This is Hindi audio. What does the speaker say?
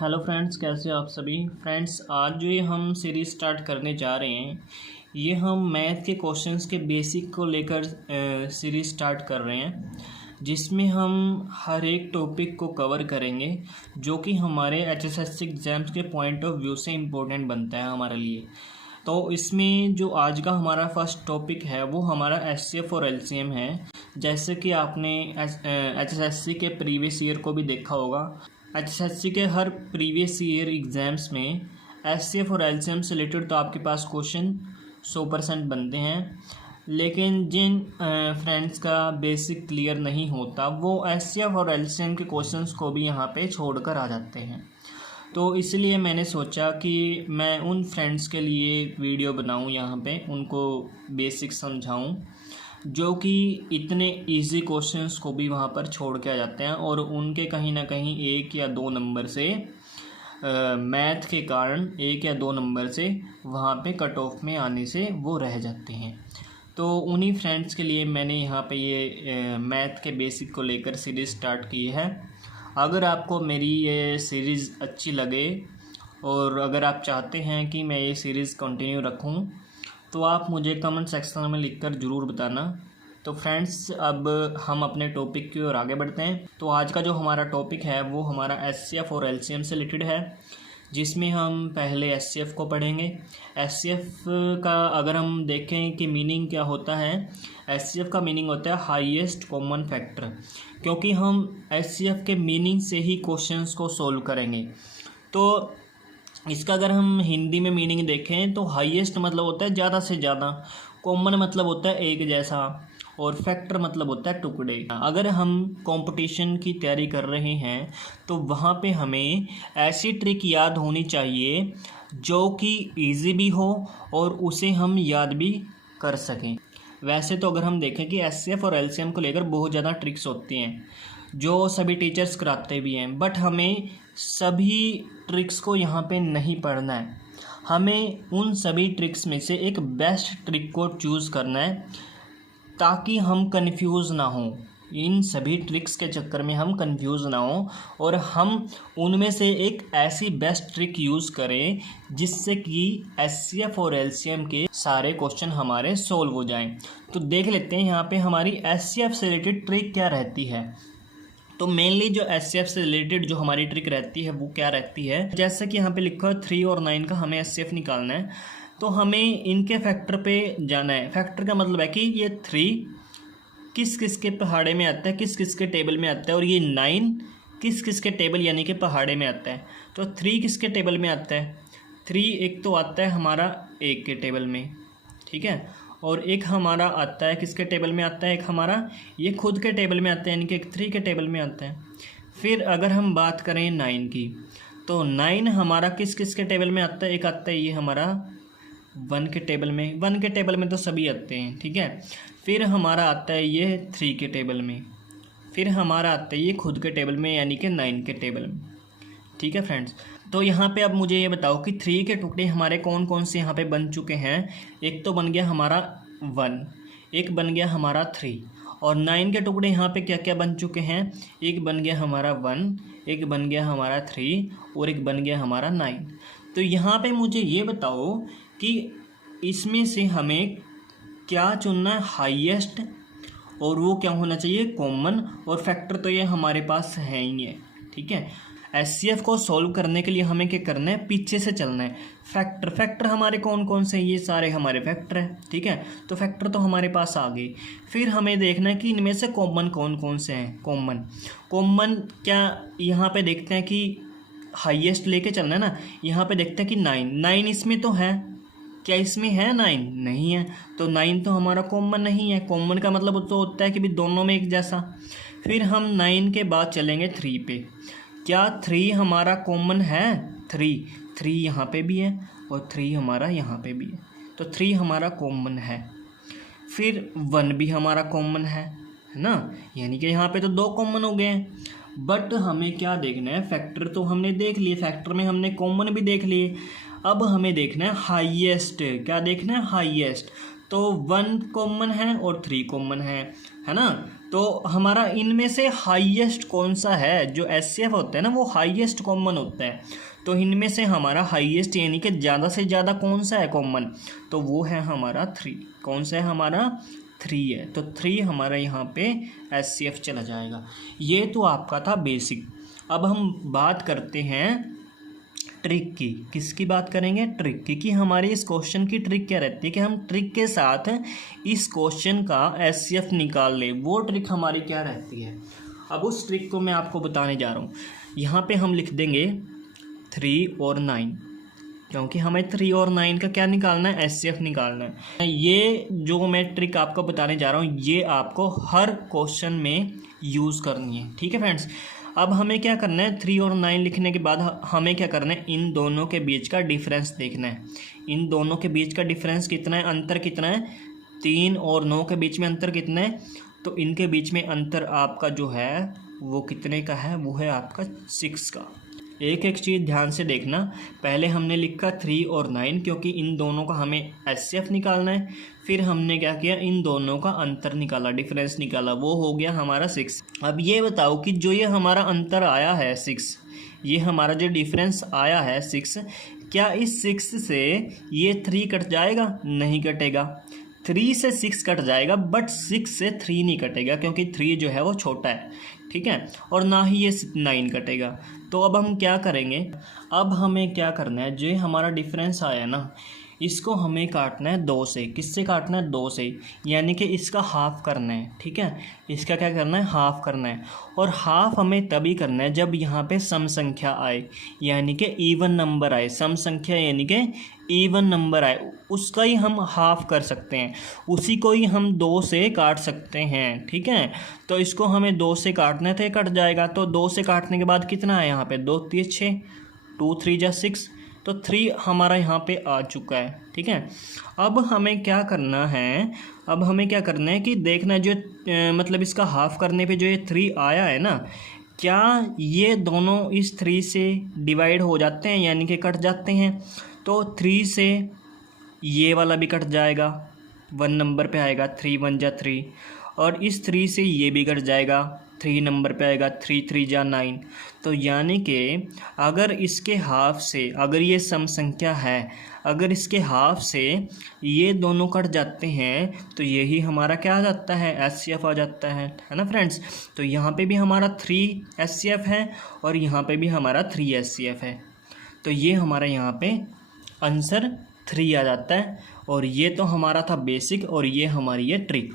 हेलो फ्रेंड्स, कैसे हो आप सभी। फ्रेंड्स, आज जो ये हम सीरीज़ स्टार्ट करने जा रहे हैं, ये हम मैथ के क्वेश्चंस के बेसिक को लेकर सीरीज़ स्टार्ट कर रहे हैं, जिसमें हम हर एक टॉपिक को कवर करेंगे जो कि हमारे एचएसएससी एग्ज़ाम्स के पॉइंट ऑफ व्यू से इम्पोर्टेंट बनता है हमारे लिए। तो इसमें जो आज का हमारा फर्स्ट टॉपिक है वो हमारा एचसीएफ और एलसीएम है। जैसे कि आपने एचएसएससी के प्रीवियस ईयर को भी देखा होगा। एचएसएससी के हर प्रीवियस ईयर एग्ज़ाम्स में एचसीएफ और एलसीएम से रिलेटेड तो आपके पास क्वेश्चन 100% बनते हैं, लेकिन जिन फ्रेंड्स का बेसिक क्लियर नहीं होता वो एचसीएफ और एलसीएम के क्वेश्चंस को भी यहाँ पे छोड़कर आ जाते हैं। तो इसलिए मैंने सोचा कि मैं उन फ्रेंड्स के लिए वीडियो बनाऊँ, यहाँ पे उनको बेसिक समझाऊँ जो कि इतने इजी क्वेश्चंस को भी वहाँ पर छोड़ के आ जाते हैं और उनके कहीं ना कहीं 1 या 2 नंबर से मैथ के कारण 1 या 2 नंबर से वहाँ पे कट ऑफ में आने से वो रह जाते हैं। तो उन्हीं फ्रेंड्स के लिए मैंने यहाँ पे ये मैथ के बेसिक को लेकर सीरीज़ स्टार्ट की है। अगर आपको मेरी ये सीरीज़ अच्छी लगे और अगर आप चाहते हैं कि मैं ये सीरीज़ कंटिन्यू रखूं, तो आप मुझे कमेंट सेक्शन में लिखकर ज़रूर बताना। तो फ्रेंड्स, अब हम अपने टॉपिक की ओर आगे बढ़ते हैं। तो आज का जो हमारा टॉपिक है वो हमारा एचसीएफ और एलसीएम से रिलेटेड है, जिसमें हम पहले एचसीएफ को पढ़ेंगे। एचसीएफ का अगर हम देखें कि मीनिंग क्या होता है, एचसीएफ का मीनिंग होता है हाईएस्ट कॉमन फैक्टर, क्योंकि हम एचसीएफ के मीनिंग से ही क्वेश्चंस को सोल्व करेंगे। तो इसका अगर हम हिंदी में मीनिंग देखें तो हाईएस्ट मतलब होता है ज़्यादा से ज़्यादा, कॉमन मतलब होता है एक जैसा, और फैक्टर मतलब होता है टुकड़े। अगर हम कंपटीशन की तैयारी कर रहे हैं तो वहाँ पे हमें ऐसी ट्रिक याद होनी चाहिए जो कि इजी भी हो और उसे हम याद भी कर सकें। वैसे तो अगर हम देखें कि एचसीएफ और एलसीएम को लेकर बहुत ज़्यादा ट्रिक्स होती हैं जो सभी टीचर्स कराते भी हैं, बट हमें सभी ट्रिक्स को यहाँ पे नहीं पढ़ना है। हमें उन सभी ट्रिक्स में से एक बेस्ट ट्रिक को चूज़ करना है ताकि हम कंफ्यूज ना हों। इन सभी ट्रिक्स के चक्कर में हम कंफ्यूज ना हों और हम उनमें से एक ऐसी बेस्ट ट्रिक यूज़ करें जिससे कि एचसीएफ और एलसीएम के सारे क्वेश्चन हमारे सोल्व हो जाएं। तो देख लेते हैं यहाँ पे हमारी एचसीएफ से रिलेटेड ट्रिक क्या रहती है। तो मेनली जो एचसीएफ से रिलेटेड जो हमारी ट्रिक रहती है वो क्या रहती है, जैसे कि यहाँ पे लिखा है 3 और 9 का हमें एचसीएफ निकालना है। तो हमें इनके फैक्टर पे जाना है। फैक्टर का मतलब है कि ये 3 किस किस के पहाड़े में आता है, किस किस के टेबल में आता है, और ये 9 किस किस के टेबल यानी कि पहाड़े में आता है। तो 3 किसके टेबल में आता है, 3 एक तो आता है हमारा 1 के टेबल में, ठीक है, और एक हमारा आता है किसके टेबल में आता है, एक हमारा ये खुद के टेबल में आता है यानी कि एक 3 के टेबल में आता है। फिर अगर हम बात करें 9 की, तो 9 हमारा किस किस के टेबल में आता है, एक आता है ये हमारा 1 के टेबल में, 1 के टेबल में तो सभी आते हैं, ठीक है। फिर हमारा आता है ये 3 के टेबल में, फिर हमारा आता है ये खुद के टेबल में यानी कि 9 के टेबल में, ठीक है फ्रेंड्स। तो यहाँ पे अब मुझे ये बताओ कि 3 के टुकड़े हमारे कौन कौन से यहाँ पे बन चुके हैं। एक तो बन गया हमारा 1, एक बन गया हमारा 3, और 9 के टुकड़े यहाँ पे क्या क्या बन चुके हैं, एक बन गया हमारा 1, एक बन गया हमारा 3 और एक बन गया हमारा 9। तो यहाँ पे मुझे ये बताओ कि इसमें से हमें क्या चुनना है, हाईएस्ट, और वो क्या होना चाहिए, कॉमन, और फैक्टर तो ये हमारे पास है ही है, ठीक है। एचसीएफ को सॉल्व करने के लिए हमें क्या करना है, पीछे से चलना है। फैक्टर हमारे कौन कौन से हैं, ये सारे हमारे फैक्टर हैं, ठीक है। तो फैक्टर तो हमारे पास आ गए। फिर हमें देखना है कि इनमें से कॉमन कौन कौन से हैं। कॉमन क्या, यहाँ पे देखते हैं कि हाईएस्ट लेके चलना है ना। यहाँ पे देखते हैं कि 9 इसमें तो है, क्या इसमें है 9? नहीं है, तो 9 तो हमारा कॉमन नहीं है। कॉमन का मतलब तो होता है कि भी दोनों में एक जैसा। फिर हम 9 के बाद चलेंगे 3 पे। क्या 3 हमारा कॉमन है? 3 यहाँ पे भी है और 3 हमारा यहाँ पे भी है, तो 3 हमारा कॉमन है। फिर 1 भी हमारा कॉमन है ना, यानी कि यहाँ पे तो 2 कॉमन हो गए हैं। बट हमें क्या देखना है, फैक्टर तो हमने देख लिए, फैक्टर में हमने कॉमन भी देख लिए। अब हमें देखना है हाईएस्ट। क्या देखना है, हाईएस्ट। तो 1 कॉमन है और 3 कॉमन है ना। तो हमारा इनमें से हाईएस्ट कौन सा है, जो एचसीएफ होता है ना वो हाईएस्ट कॉमन होता है। तो इनमें से हमारा हाईएस्ट यानी कि ज़्यादा से ज़्यादा कौन सा है कॉमन, तो वो है हमारा 3। कौन सा है हमारा 3 है, तो 3 हमारा यहाँ पे एचसीएफ चला जाएगा। ये तो आपका था बेसिक। अब हम बात करते हैं ट्रिक की। किसकी बात करेंगे, ट्रिक की, कि हमारी इस क्वेश्चन की ट्रिक क्या रहती है कि हम ट्रिक के साथ इस क्वेश्चन का एचसीएफ निकाल लें। वो ट्रिक हमारी क्या रहती है, अब उस ट्रिक को मैं आपको बताने जा रहा हूँ। यहाँ पे हम लिख देंगे 3 और 9, क्योंकि हमें 3 और 9 का क्या निकालना है, एचसीएफ निकालना है। ये जो मैं ट्रिक आपको बताने जा रहा हूँ ये आपको हर क्वेश्चन में यूज़ करनी है, ठीक है फ्रेंड्स। अब हमें क्या करना है, 3 और 9 लिखने के बाद हमें क्या करना है, इन दोनों के बीच का डिफरेंस देखना है। इन दोनों के बीच का डिफरेंस कितना है, अंतर कितना है, 3 और 9 के बीच में अंतर कितना है, तो इनके बीच में अंतर आपका जो है वो कितने का है, वो है आपका 6 का। एक एक चीज़ ध्यान से देखना। पहले हमने लिखा 3 और 9 क्योंकि इन दोनों का हमें एचसीएफ निकालना है। फिर हमने क्या किया, इन दोनों का अंतर निकाला, डिफरेंस निकाला, वो हो गया हमारा 6। अब ये बताओ कि जो ये हमारा अंतर आया है 6, ये हमारा जो डिफरेंस आया है 6, क्या इस 6 से ये 3 कट जाएगा, नहीं कटेगा। 3 से 6 कट जाएगा बट 6 से 3 नहीं कटेगा, क्योंकि 3 जो है वो छोटा है, ठीक है, और ना ही ये 9 कटेगा। तो अब हम क्या करेंगे, अब हमें क्या करना है, जो हमारा डिफरेंस आया ना इसको हमें काटना है 2 से। किससे काटना है, 2 से, यानी कि इसका हाफ करना है, ठीक है, इसका क्या करना है, हाफ करना है। और हाफ हमें तभी करना है जब यहाँ पे सम संख्या आए, यानी कि इवन नंबर आए। सम संख्या यानी कि इवन नंबर आए, उसका ही हम हाफ कर सकते हैं, उसी को ही हम 2 से काट सकते हैं, ठीक है। तो इसको हमें 2 से काटना है तो ये कट जाएगा। तो 2 से काटने के बाद कितना है यहाँ पे, 2 3 6, 2 3 जा 6, तो 3 हमारा यहाँ पे आ चुका है, ठीक है। अब हमें क्या करना है, अब हमें क्या करना है कि देखना है जो मतलब इसका हाफ करने पे जो ये 3 आया है ना, क्या ये दोनों इस 3 से डिवाइड हो जाते हैं, यानी कि कट जाते हैं। तो 3 से ये वाला भी कट जाएगा, 1 नंबर पे आएगा, 3 1 जा 3, और इस 3 से ये भी कट जाएगा, 3 नंबर पे आएगा, 3 3 जा 9। तो यानी कि अगर इसके हाफ से, अगर ये सम संख्या है, अगर इसके हाफ से ये दोनों कट जाते हैं तो यही हमारा क्या आ जाता है, एचसीएफ आ जाता है ना फ्रेंड्स। तो यहाँ पे भी हमारा 3 एचसीएफ है और यहाँ पे भी हमारा 3 एचसीएफ है। तो ये हमारा यहाँ पे आंसर 3 आ जाता है। और ये तो हमारा था बेसिक और ये हमारी है ट्रिक।